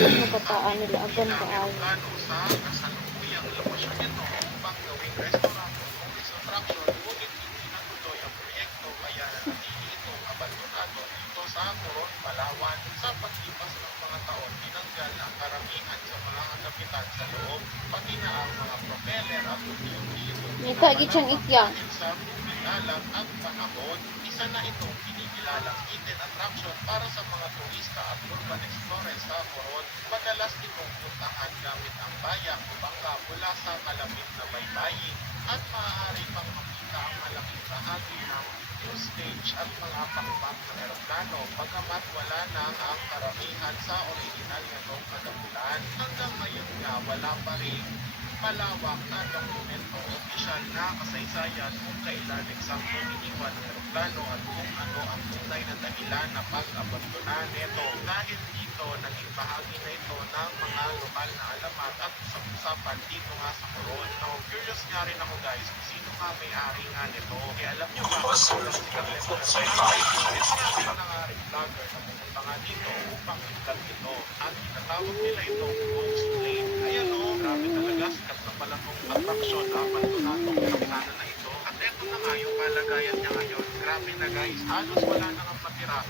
Mga bataan nila agan kaayo. Plano sa kasalukuyang lokasyon nito upang gawing restaurant o tourist attraction, ngunit hindi natuloy ang proyekto kaya nanatili itong abandonado dito sa Coron, Palawan. Sa paglipas ng mga taon, tinanggal ang karamihan sa mga kapitan sa loob, pati na ang mga propeller at unti-unti itong Nita gitsang ikyang. dahil sa tubig alat at panahon. Isa na itong kinikilalang hidden attraction para sa mga turista at urban explorers sa Coron. Madalas itong puntahan gamit ang bayak o bangka mula sa kalapit na baybayin at maaari pang makita ang malaking bahagi ng view stage at mga pakpak ng eroplano, bagamat wala na ang karamihan sa original nitong kadamulan. Hanggang ngayon nga wala pa rin malawak na dokumento o opisyal na kasaysayan kung kailan eksaktong iniwan ng eroplano at kung ano ang tunay na dahilan na pag-abandona nito. Dahil dito, naging bahagi na ito ng mga lokal na alamat at usap-usapan dito nga sa Coron. Now, curious nga rin ako guys kung sino nga may-ari nga nito. Kaya alam nyo ba kung sobrang sikat nito na may na nga rin vlogger na pumunta nga dito upang i-vlog ito. At tinatawag nila itong Ghost Lane. Ayan o, grabe talaga, sikat na pala itong attraction na abandonadong kapitanan na ito. At eto na nga yung kalagayan niya ngayon. Grabe na guys, halos wala na nga matira.